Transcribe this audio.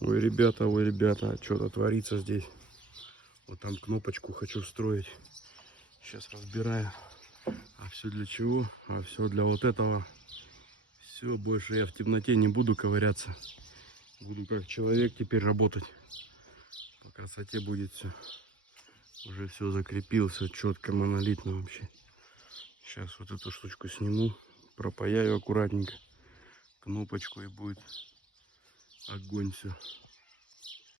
ой, ребята, что-то творится здесь. Вот там кнопочку хочу встроить. Сейчас разбираю. А все для чего? А все для вот этого. Все, больше я в темноте не буду ковыряться. Буду как человек теперь работать. По красоте будет все. Уже все закрепил, все четко, монолитно вообще. Сейчас вот эту штучку сниму, пропаяю аккуратненько кнопочку, и будет огонь все.